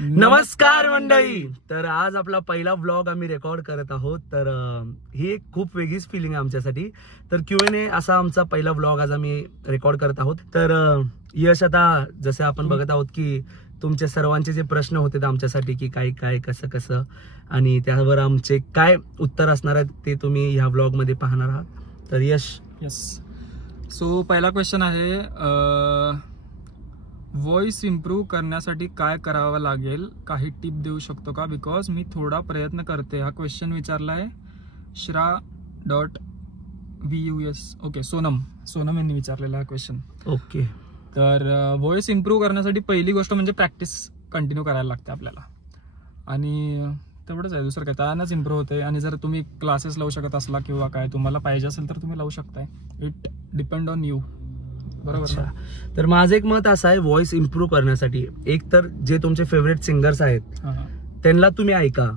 नमस्कार मंडळी. तर आज आपला पहिला व्लॉग आम्ही रेकॉर्ड करत आहोत. तर ही एक खूप वेगळीच फिलिंग आहे आमच्यासाठी. तर Q&A असा आमचा पहिला व्लॉग आज आम्ही रेकॉर्ड करत आहोत. तर यश, आता जसे आपण बघत आहोत की तुमच्या सर्वांचे जे प्रश्न होते आमच्यासाठी की काय काय कसं कसं आणि त्यावर आमचे काय उत्तर असणार आहेत ते तुम्ही ह्या व्लॉग मध्ये पाहणार आहात. तर यश. सो पहिला क्वेश्चन आहे, व्हॉइस इम्प्रूव्ह करण्यासाठी काय करावं लागेल, काही टिप देऊ शकतो का? बिकॉज मी थोडा प्रयत्न करते. हा क्वेश्चन विचारलाय श्रा.VUS. ओके, सोनम यांनी विचारलेला हा क्वेश्चन. ओके. तर व्हॉइस इम्प्रूव्ह करण्यासाठी पहिली गोष्ट म्हणजे प्रॅक्टिस कंटिन्यू करायला लागते आपल्याला, आणि तेवढंच आहे, दुसरं काय. त्यानंच इम्प्रूव्ह होते. आणि जर तुम्ही क्लासेस लावू शकत असला किंवा काय तुम्हाला पाहिजे असेल तर तुम्ही लावू शकताय. It depend on you. बरोबर. तर माझं एक मत असं आहे, व्हॉइस इम्प्रूव्ह करण्यासाठी एक तर जे तुमचे फेवरेट सिंगर्स आहेत त्यांना तुम्ही ऐका,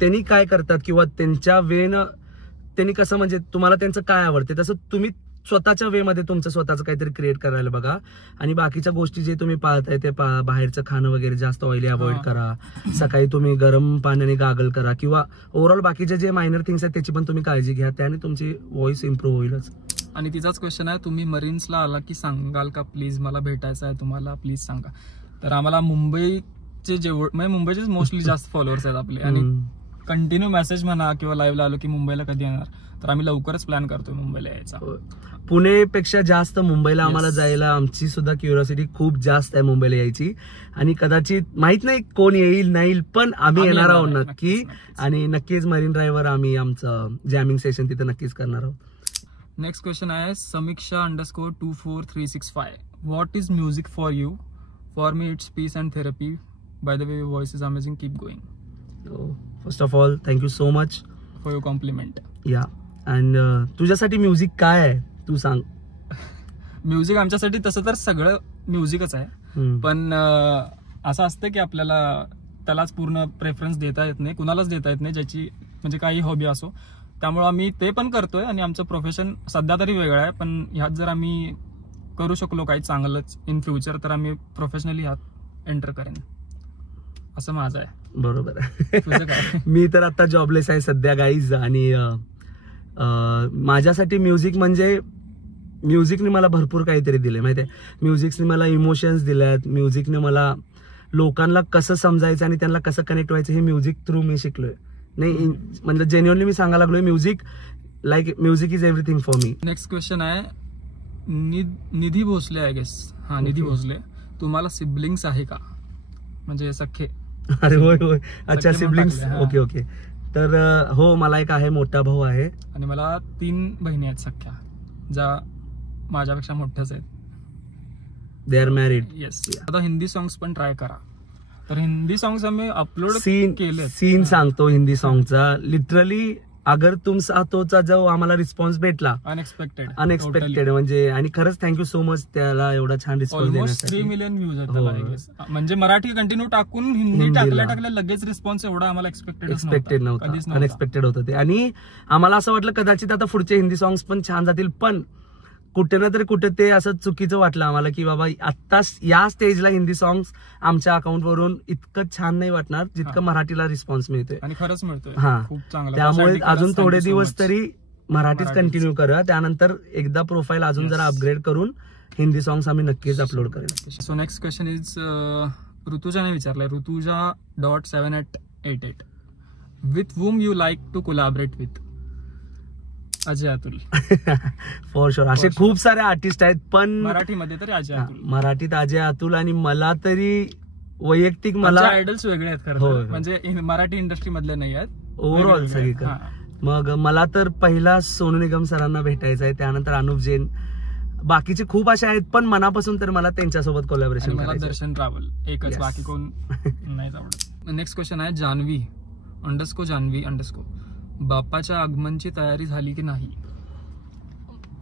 त्यांनी काय करतात किंवा त्यांच्या वेनं त्यांनी कसं, म्हणजे तुम्हाला त्यांचं काय आवडते तसं तुम्ही स्वतःच्या वे मध्ये तुमचं स्वतःचं काहीतरी क्रिएट करायला बघा. आणि बाकीच्या गोष्टी जे तुम्ही पाहताय ते बाहेरचं खाणं वगैरे जास्त ऑइली अवॉइड करा. सकाळी तुम्ही गरम पाण्याने गागल करा किंवा ओव्हरऑल बाकीचे जे मायनर थिंग्स आहेत त्याची पण तुम्ही काळजी घ्या, त्याने तुमची व्हॉइस इम्प्रूव्ह होईलच. आणि तिचाच क्वेश्चन आहे, तुम्ही मरीन्सला आला की सांगाल का प्लीज, मला भेटायचं आहे तुम्हाला, प्लीज सांगा. तर आम्हाला मुंबईचे मुंबईचेच मोस्टली जास्त फॉलोअर्स आहेत आपले, आणि कंटिन्यू मेसेज म्हणा किंवा लाईव्हला आलो की मुंबईला कधी येणार, तर आम्ही लवकरच प्लॅन करतोय मुंबईला यायचा. पुणेपेक्षा जास्त मुंबईला आम्हाला जायला आमची सुद्धा क्युरिओसिटी खूप जास्त आहे मुंबईला यायची. आणि कदाचित माहित नाही कोण येईल नाही, पण आम्ही येणार आहोत नक्की. आणि नक्कीच मरीन ड्राईव्हवर आम्ही आमचं जॅमिंग सेशन तिथे नक्कीच करणार आहोत. नेक्स्ट क्वेश्चन आहे समीक्षा_24365. What is music for you? For me it's peace and therapy. By the way, your voice is amazing, keep going. First of all thank you so much for your compliment. Yeah. And तुझ्यासाठी म्युझिक काय आहे तू सांग. Music आमच्यासाठी तसं तर सगळं म्युझिकच आहे, पण असं असतं की आपल्याला त्यालाच पूर्ण प्रेफरन्स देता येत नाही, कुणालाच देता येत नाही, ज्याची म्हणजे काही हॉबी असो. त्यामुळे आम्ही ते पण करतोय. आणि आमचं प्रोफेशन सध्या तरी वेगळं आहे, पण ह्यात जर आम्ही करू शकलो काही चांगलंच इन फ्युचर तर आम्ही प्रोफेशनली ह्यात एंटर करेन, असं माझं आहे. बरोबर आहे. मी तर आता जॉबलेस आहे सध्या गाईज. आणि माझ्यासाठी म्युझिक म्हणजे म्युझिकने मला भरपूर काहीतरी दिले माहिती आहे. म्युझिकने मला इमोशन्स दिल्यात, म्युझिकने मला लोकांना कसं समजायचं आणि त्यांना कसं कनेक्ट व्हायचं हे म्युझिक थ्रू मी शिकलोय. नाही म्हणजे जेन्युअनली मी सांगायला लागलोय, music music is everything for me. Next question आहे निधी भोसले, आय गेस. हा, निधी भोसले. तुम्हाला सिबलिंग्स आहे का, म्हणजे सख्खे? अरे होय होय, अच्छा, सिबलिंग्स. Okay okay. तर हो, मला एक आहे, मोठा भाऊ आहे. आणि मला 3 बहिणी आहेत सख्या, ज्या माझ्यापेक्षा मोठ्याच आहेत. They are married. येस. आता हिंदी सॉंग्स पण ट्राय करा. तर हिंदी सॉंग्स आम्ही अपलोड केले. सीन सांगतो हिंदी सॉंगचा, लिटरली अगर तुम साथोचा जो आम्हाला रिस्पॉन्स भेटला, अनएक्सपेक्टेड म्हणजे. आणि खरंच थँक्यू सो मच त्याला एवढा छान रिस्पॉन्स देण्यासाठी. 3 मिलियन व्ह्यूज आहेत त्याला, म्हणजे मराठी कंटिन्यू टाकून हिंदी टाकल्या लगेच रिस्पॉन्स एवढा आम्हाला एक्सपेक्टेड नव्हता. अनएक्सपेक्टेड होतं ते. आणि आम्हाला असं वाटलं कदाचित आता पुढचे हिंदी सॉंग्स पण छान जातील, पण कुठे ना तरी कुठे ते असं चुकीचं वाटलं आम्हाला की बाबा आता या स्टेजला हिंदी सॉंग्स आमच्या अकाउंटवरून इतकं छान नाही वाटणार जितकं मराठीला रिस्पॉन्स मिळतोय. आणि खरंच मिळतोय. हा, खूप चांगला. त्यामुळे अजून थोडे दिवस तरी मराठीच कंटिन्यू करूया, त्यानंतर एकदा प्रोफाईल अजून जरा अपग्रेड करून हिंदी सॉंग्स आम्ही नक्कीच अपलोड करेल. सो नेक्स्ट क्वेश्चन इज ऋतुजाने विचारलाय, ऋतुजा.7888. With whom you like to collaborate with? Ajay Atul. For sure. असे खूप सारे आर्टिस्ट आहेत, पण मराठीमध्ये तरी अजय अतुल. मराठीत अजय अतुल. आणि मला तरी वैयक्तिक मला आयडल्स वेगळे आहेत खरं, म्हणजे मराठी इंडस्ट्री मधले नाही आहेत, ओव्हरऑल सगळीकडे. मग मला तर पहिला सोनू निगम सरांना भेटायचं आहे, त्यानंतर अनुप जैन, बाकीचे खूप असे आहेत, पण मनापासून तर मला त्यांच्यासोबत कोलॅबोरेशन करायचं. दर्शन ट्रॅव्हल एकच, बाकी कोण नाही आवडत. नेक्स्ट क्वेश्चन आहे जान्हवी_, बाप्पाच्या आगमनची तयारी झाली की नाही?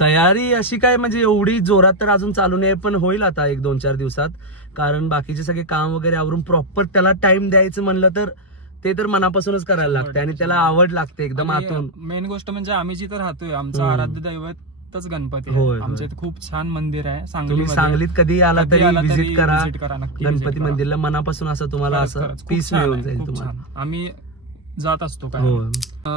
तयारी अशी काय म्हणजे एवढी जोरात तर अजून चालू नाही, पण होईल आता 1-2-4 दिवसात. कारण बाकीचे सगळे काम वगैरे आवरून प्रॉपर त्याला टाइम द्यायचं म्हणलं तर ते तर मनापासूनच करायला लागते आणि त्याला आवड लागते एकदम आतून. मेन गोष्ट म्हणजे आम्ही जिथे राहतोय, आमचं आराध्य दैवत सांगलीतच गणपती होय, आहे. आमच्या इथे खूप छान मंदिर आहे तुम्ही सांगलीत कधी आला तरी विजिट करा नक्की गणपती मंदिरला. मनापासून असं तुम्हाला असं पीस मिळून जाईल तुम्हाला. आम्ही जात असतो काय.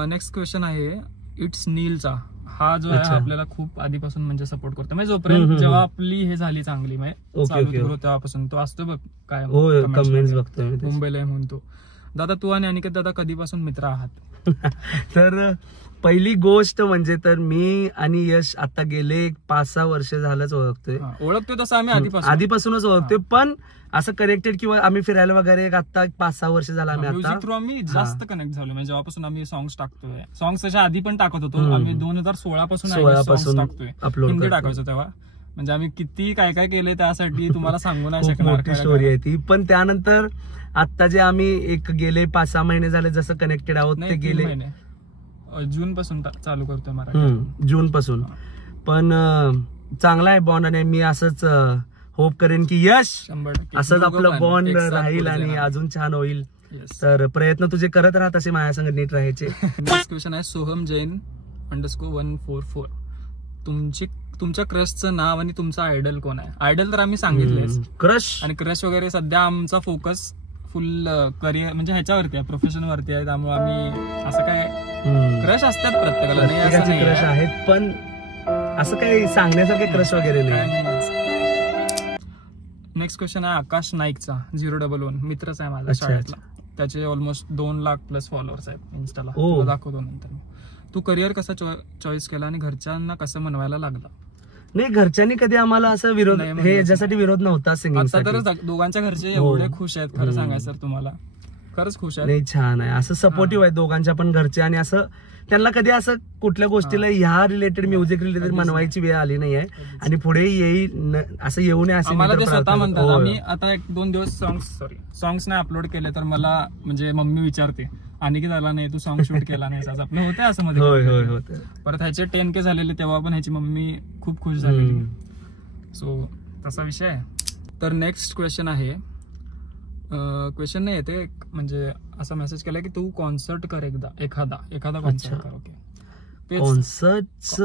नेक्स्ट क्वेश्चन आहे इट्स नीलचा. हा जो आहे आपल्याला खूप आधीपासून म्हणजे सपोर्ट करतो, म्हणजे जोपर्यंत जेव्हा आपली हे झाली चांगली म्हणजे चालू तेव्हापासून तो असतो बघ काय कमेंट्स बघतोय मुंबईला म्हणतो. दादा तू आणि अनिकेत दादा कधीपासून मित्र आहात? तर पहिली गोष्ट म्हणजे तर मी आणि यश आता गेले 5-6 वर्ष झालंच ओळखतोय तसं आम्ही आधीपासूनच ओळखतोय, पण असं कनेक्टेड किंवा आम्ही फिरायला वगैरे आता 5-6 वर्ष झाला आम्ही म्युझिक थ्रू आम्ही जास्त कनेक्ट झालो. म्हणजे जेव्हापासून आम्ही सॉंग्स टाकतोय, सॉंग्स त्याच्या आधी पण टाकत होतो आम्ही 2016 पासून टाकतोय, हिंदी टाकायचो तेव्हा. म्हणजे आम्ही किती काय काय केले त्यासाठी तुम्हाला सांगू नाही शकणार, स्टोरी आहे ती. पण त्यानंतर आता जे आम्ही एक गेले 5-6 महिने झाले जसं कनेक्टेड आहोत ते गेले जून पासून चालू करतोय मराठी, जून पासून. पण चांगला आहे बॉन्ड आणि मी असंच होप करेन की यश असंच आपलं बॉन्ड राहील आणि अजून छान होईल. तर प्रयत्न तुझे करत राहत असे माझ्या संग नीट राहायचे. नेक्स्ट क्वेश्चन आहे सोहम जैन _144. तुमच्या क्रशचं नाव आणि तुमचा आयडल कोण आहे? आयडल तर आम्ही सांगितलंय, क्रश आणि क्रश वगैरे सध्या आमचा फोकस फुल करिअर म्हणजे ह्याच्यावरती आहे, प्रोफेशन वरती आहे. त्यामुळे आम्ही असं काय क्रश असतात प्रत्येकाला नाही असं नाही क्रश आहेत, पण असं काही सांगण्यासारखे क्रश वगैरे नाही. नेक्स्ट क्वेश्चन आहे आकाश नाईकचा 011. मित्रच आहे माझा शाळेतला. त्याचे ऑलमोस्ट 2 लाख प्लस फॉलोअर्स आहेत इन्स्टाला, दाखवतो नंतर. तू करिअर कसा चॉईस केला आणि घरच्यांना कसं मनवायला लागला? नाही, घरच्यांनी कधी आम्हाला असं विरोध हे याच्यासाठी विरोध नव्हता सिंगिंग. आता तर दोघांच्या घरचे एवढे खुश आहेत, खरं सांगायचं सर तुम्हाला, खरंच खुश आहेत. नाही, छान आहे, असं सपोर्टिव्ह आहे दोघांच्या पण घरचे. आणि असं त्यांना कधी असं कुठल्या गोष्टीला ह्या रिलेटेड म्युझिक रिलेटेड मनवायची वेळ आली नाहीये आणि पुढे येईल असं येऊ नये असं मला ते स्वतः म्हणतात. आम्ही आता 1-2 दिवस सॉंग्स नाही अपलोड केले तर मला म्हणजे मम्मी विचारते अनिकेत आला नाही, तू सॉंग शूट केला नाही, असं आपलं होतं असं मध्ये. परत ह्याचे 10K झालेले तेव्हा पण ह्याची मम्मी खूप खुश झालेली. सो तसा विषय आहे. तर नेक्स्ट क्वेश्चन आहे, क्वेश्चन नाही येते म्हणजे असा मेसेज केला की तू कॉन्सर्ट कर एखादा कॉन्सर्ट कर. ओके, कॉन्सर्ट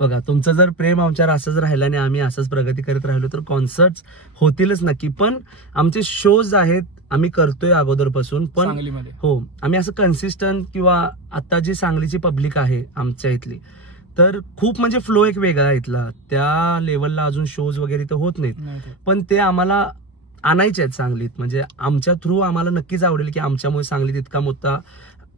बघा, तुमचं जर प्रेम आमच्यावर असंच राहिलं आणि आम्ही असंच प्रगती करत राहिलो तर कॉन्सर्ट होतीलच नक्की. पण आमचे शोज आहेत, आम्ही करतोय अगोदरपासून. पण हो, आम्ही असं कन्सिस्टंट किंवा आता जी सांगलीची पब्लिक आहे आमच्या इथली, तर खूप म्हणजे फ्लो एक वेगळा आहे इथला. त्या लेवलला अजून शोज वगैरे तर होत नाहीत, पण ते आम्हाला आणायचे आहेत सांगलीत. म्हणजे आमच्या थ्रू आम्हाला नक्कीच आवडेल की आमच्यामुळे सांगलीत इतका मोठा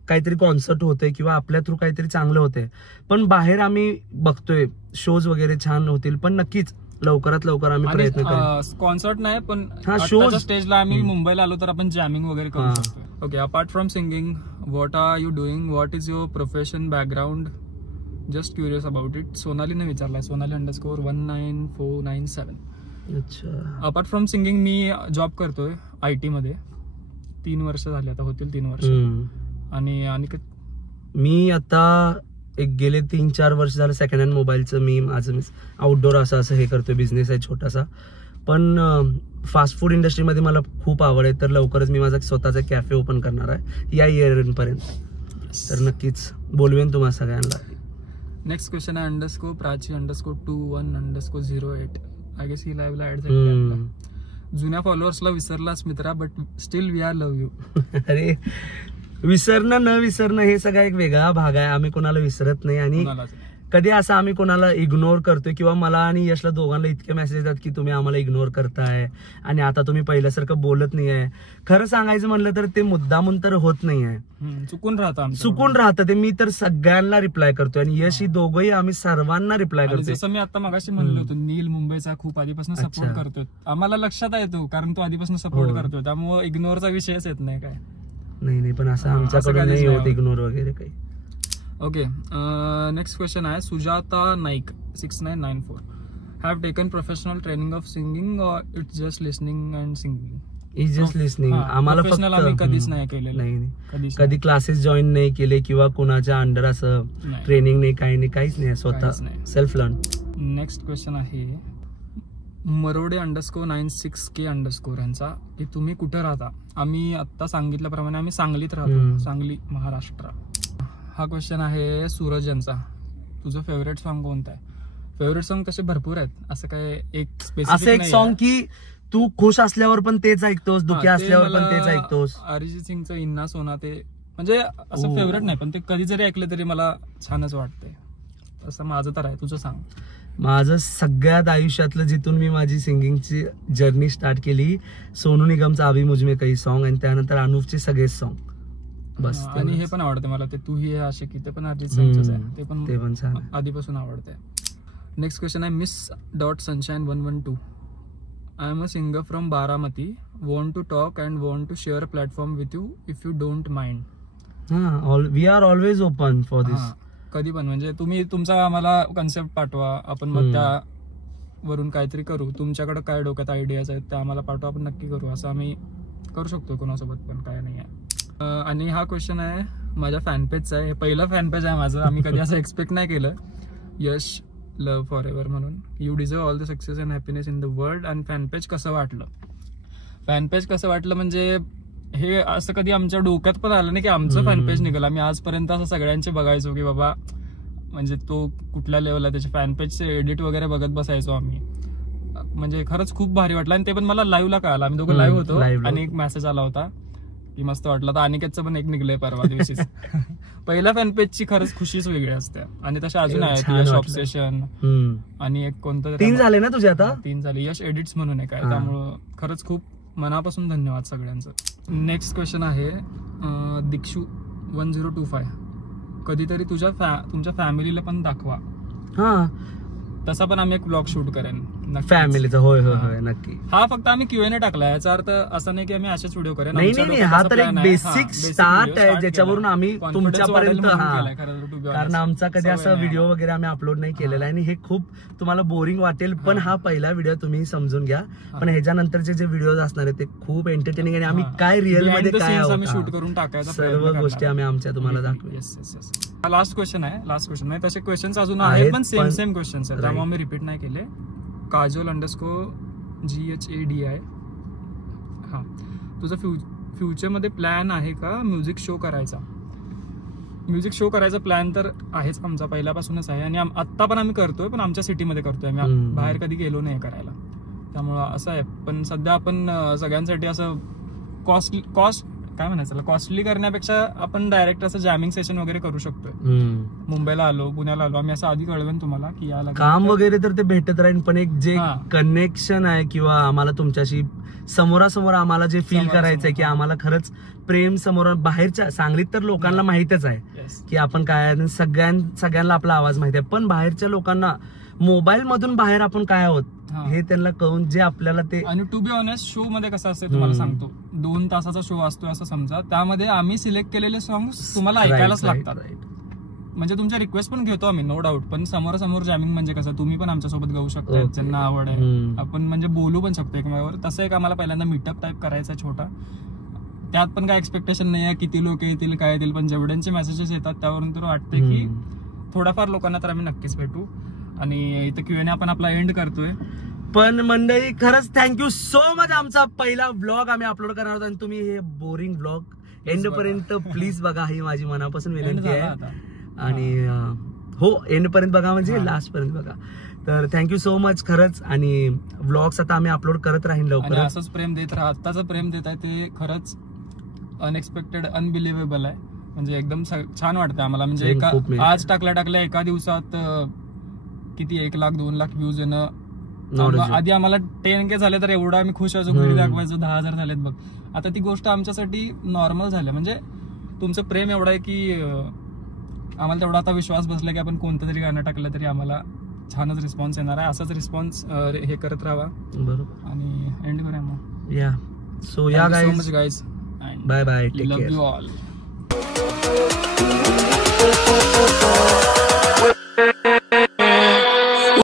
काहीतरी कॉन्सर्ट होतंय किंवा आपल्या थ्रू काहीतरी चांगलं होतंय. पण बाहेर आम्ही बघतोय शोज वगैरे छान होतील, पण नक्कीच लवकरात लवकर आम्ही प्रयत्न करू. कॉन्सर्ट नाही पण शोज स्टेजला आम्ही मुंबईला आलो तर आपण जॅमिंग वगैरे करू शकतो. Okay, apart from singing what are you doing, what is your profession background, just curious about it. सोनालीने विचारलाय, सोनाली _19497. अच्छा. अपार्ट फ्रॉम सिंगिंग मी जॉब करतोय IT मध्ये, 3 वर्ष झाले, आता होतील 3 वर्ष. आणि मी आता एक गेले 3-4 वर्ष झालं सेकंड हँड मोबाईलचं मी माझं आउटडोर असं हे करतोय, बिझनेस आहे छोटासा. पण फास्ट फूड इंडस्ट्रीमध्ये मला खूप आवड आहे, तर लवकरच मी माझा स्वतःचा कॅफे ओपन करणार आहे या इयर पर्यंत. तर नक्कीच बोलवेन तुम्हाला सगळ्यांना. नेक्स्ट क्वेश्चन आहे _प्राची _21_08. आय गेस ही लाईव्हला ऍड झाली. जुन्या फॉलोअर्सला विसरलास मित्रा, but still we are love you. अरे, विसरणं न विसरणं हे सगळा एक वेगळा भाग आहे. आम्ही कोणाला विसरत नाही आणि कधी असं आम्ही कोणाला इग्नोर करतोय किंवा मला आणि यशला दोघांना इतके मेसेज येतात की तुम्ही आम्हाला इग्नोर करताय आणि आता तुम्ही पहिल्यासारखं बोलत नाहीये. खरं सांगायचं म्हणलं तर ते मुद्दामून तर होत नाहीये, चुकून राहतं ते. मी तर सगळ्यांना रिप्लाय करतोय आणि यश ही दोघंही आम्ही सर्वांना रिप्लाय करतोय. जसं मी आता मगाशी म्हणलो होतो, नील मुंबईचा खूप आधीपासून सपोर्ट करतोय, आम्हाला लक्षात येतो कारण तो आधीपासून सपोर्ट करतोय, त्यामुळे इग्नोरचा विषयच येत नाही. काय नाही, पण असं आमच्याकडून नाही होत इग्नोर वगैरे काही. ओके, नेक्स्ट क्वेश्चन आहे Sujata Naik 6994. Have taken professional training of singing or it's just listening and singing? Is just listening. आम्हाला फक्त कधीच नाही केलेलं, नाही कधी क्लासेस जॉईन नाही केले किंवा कुणाच्या अंडर असं ट्रेनिंग नाही, काही नाही, काहीच नाही, स्वतः सेल्फ लर्न. नेक्स्ट क्वेश्चन आहे मरोडे _96K_ यांचा की तुम्ही कुठे राहता? आम्ही आता सांगितल्याप्रमाणे आम्ही सांगलीत राहतो, सांगली महाराष्ट्र. हा क्वेश्चन आहे सूरज यांचा तुझं फेवरेट सॉन्ग कोणतं आहे? फेवरेट सॉन्ग तसे भरपूर आहेत, असं काय एक असं स्पेसिफिक एक सॉन्ग की तू खुश असल्यावर पण तेच ऐकतोस, दुःखी असल्यावर पण तेच ऐकतोस. अरिजित सिंगचं इन्ना सोना ते म्हणजे असं फेवरेट नाही, पण ते कधी जरी ऐकलं तरी मला छानच वाटतंय. असं माझं तर आहे, तुझं सांग. माझं सगळ्यात आयुष्यातलं जिथून मी माझी सिंगिंगची जर्नी स्टार्ट केली, सोनू निगमचा अभी मुझ में कई सॉन्ग आणि त्यानंतर अनुपचे सगळेच सॉन्ग. बस. आणि हे पण आवडतं मला, ते तू ही आहे आशिकी, ते पण अरिजित सिंगचंच आहे, ते पण छान आधीपासून आवडतंय. नेक्स्ट क्वेश्चन आहे Miss.Sunshine112. I am a singer from Baramati. Want to talk and want to share a platform with you if you don't mind. We are always open for this. कधी पण, म्हणजे तुम्ही तुमचा आम्हाला कन्सेप्ट पाठवा, आपण मग त्यावरून काहीतरी करू. तुमच्याकडे काय डोक्यात आयडियाज आहेत त्या आम्हाला पाठवा, आपण नक्की करू. असं आम्ही करू शकतो कोणासोबत पण, काय नाही आहे. आणि हा क्वेश्चन आहे माझ्या फॅनपेजचा आहे. हे पहिलं फॅनपेज आहे माझं, आम्ही कधी असं एक्सपेक्ट नाही केलं. यश लव्ह फॉर एव्हर म्हणून, you deserve all the success and happiness in the world. आणि फॅनपेज कसं वाटलं? फॅनपेज कसं वाटलं म्हणजे हे असं कधी आमच्या डोक्यात पण आलं नाही की आमचं फॅनपेज निघालं. आम्ही आजपर्यंत असं सगळ्यांचे बघायचो की बाबा म्हणजे तो कुठल्या लेवलला, त्याचे फॅनपेजचे एडिट वगैरे बघत बसायचो आम्ही. म्हणजे खरंच खूप भारी वाटलं. आणि ते पण मला लाईव्हला कळालं, आम्ही दोघं लाईव्ह होतो आणि एक मेसेज आला होता की मस्त वाटलं. तर अनिकेतचं पण एक निघलंय परवा दिवशीच. पहिल्या फॅनपेजची खरंच खुशीच वेगळी असते. आणि तशा अजून आहेत, यश ऑब्सेशन आणि एक कोणतं 3 झाले ना तुझे आता? 3 झाले. यश एडिट्स म्हणून एक आहे. त्यामुळं खरंच खूप मनापासून धन्यवाद सगळ्यांचं. नेक्स्ट क्वेश्चन आहे Dikshu1025. कधीतरी तुमच्या फॅमिलीला पण दाखवा. तसा पण आम्ही एक ब्लॉग शूट करेन फॅमिलीचा. होय होय होय नक्की. हा फक्त आम्ही Q&A टाकला, याचा अर्थ असं नाही की आम्ही असेच व्हिडिओ करेन. नाही, हा तर एक बेसिक स्टार्ट आहे ज्याच्यावरून आम्ही तुमच्यापर्यंत, कारण आमचा कधी असा व्हिडिओ वगैरे आम्ही अपलोड नाही केलेला आहे आणि हे खूप तुम्हाला बोरिंग वाटेल, पण हा पहिला व्हिडिओ तुम्ही समजून घ्या. पण ह्याच्यानंतरचे जे व्हिडिओ असणार आहेत ते खूप एंटरटेनिंग आणि आम्ही काय रिअल मध्ये काय शूट करून टाकायचा सर्व गोष्टी आम्ही आमच्या तुम्हाला दाखवू. लास्ट क्वेश्चन आहे. तसे क्वेश्चन्स अजून आहेत पण सेम क्वेश्चन्स आहेत, त्यामुळे मी रिपीट नाही केले. Kajol_GHADI. हा, तुझा फ्युचरमध्ये प्लॅन आहे का म्युझिक शो करायचा? म्युझिक शो करायचा प्लॅन तर आहेच आमचा, पहिल्यापासूनच आहे. आणि आत्ता पण आम्ही करतोय, पण आमच्या सिटीमध्ये करतोय आम्ही, बाहेर कधी गेलो नाही करायला. त्यामुळं असं आहे. पण सध्या आपण सगळ्यांसाठी असं कॉस्ट काय म्हणायचं, कॉस्टली करण्यापेक्षा आपण डायरेक्ट असं जॅमिंग सेशन वगैरे करू शकतोय. मुंबईला आलो, पुण्याला आलो, आम्ही असं आधी कळवेन तुम्हाला की याला काम वगैरे तर ते भेटत राहील, पण एक जे कनेक्शन आहे किंवा आम्हाला तुमच्याशी समोरासमोर आम्हाला जे फील करायचंय की आम्हाला खरंच प्रेम समोर, बाहेरच्या सांगलीत तर लोकांना माहितच आहे की आपण काय, सगळ्यांना आपला आवाज माहिती आहे, पण बाहेरच्या लोकांना मोबाईल मधून बाहेर आपण काय आहोत हे त्यांना कळून जे आपल्याला ते. आणि टू बी ऑनेस्ट, शो मध्ये कसं असतं तुम्हाला सांगतो, 2 तासाचा शो असतो असं समजा, त्यामध्ये आम्ही सिलेक्ट केलेले सॉंग्स तुम्हाला ऐकायलाच लागतात. म्हणजे तुमच्या रिक्वेस्ट पण घेतो आम्ही, नो डाऊट, पण समोरासमोर जॅमिंग म्हणजे कसं तुम्ही पण आमच्यासोबत गाऊ शकता, ज्यांना आवड आहे, आपण म्हणजे बोलू पण शकतो एकमेकांवर. तसं एक आम्हाला पहिल्यांदा मीटअप टाईप करायचा छोटा. त्यात पण काय एक्सपेक्टेशन नाही आहे किती लोक येतील काय येतील, पण जेवढ्यांचे मेसेजेस येतात त्यावरून तर वाटतंय की थोड्याफार लोकांना तर आम्ही नक्कीच भेटू. आणि इथं Q&A आपण आपला एंड करतोय. पण मंडळी खरंच थँक्यू सो मच. आमचा पहिला ब्लॉग आम्ही अपलोड करणार होतो आणि तुम्ही हे बोरिंग ब्लॉग एंड पर्यंत प्लीज बघा, ही माझी मनापासून विनंती आहे. आणि हो, एंड पर्यंत बघा म्हणजे लास्ट पर्यंत बघा. तर थँक्यू सो मच खरंच. आणि व्लॉग्स आता आम्ही अपलोड करत राहीन लवकर. असंच प्रेम देत राहा. आत्ताचं प्रेम देत आहे ते खरंच अनएक्सपेक्टेड, अनबिलिव्हेबल आहे. म्हणजे एकदम छान वाटतं आम्हाला. म्हणजे आज टाकल्या एका दिवसात किती 1 लाख 2 लाख व्ह्यूज येणं. आधी आम्हाला 10K झाले तर एवढं आम्ही खुश व्हायचो, घरी दाखवायचो 10,000 झालेत बघ. आता ती गोष्ट आमच्यासाठी नॉर्मल झाली. म्हणजे तुमचं प्रेम एवढं आहे की आम्हाला तेवढा आता विश्वास बसला की आपण कोणतं तरी गाणं टाकलं तरी आम्हाला छानच रिस्पॉन्स येणार आहे. असाच रिस्पॉन्स हे करत राहा. बरोबर. आणि एंड करूया मग. Yeah so yeah guys, so much guys, bye bye, take care, love you all.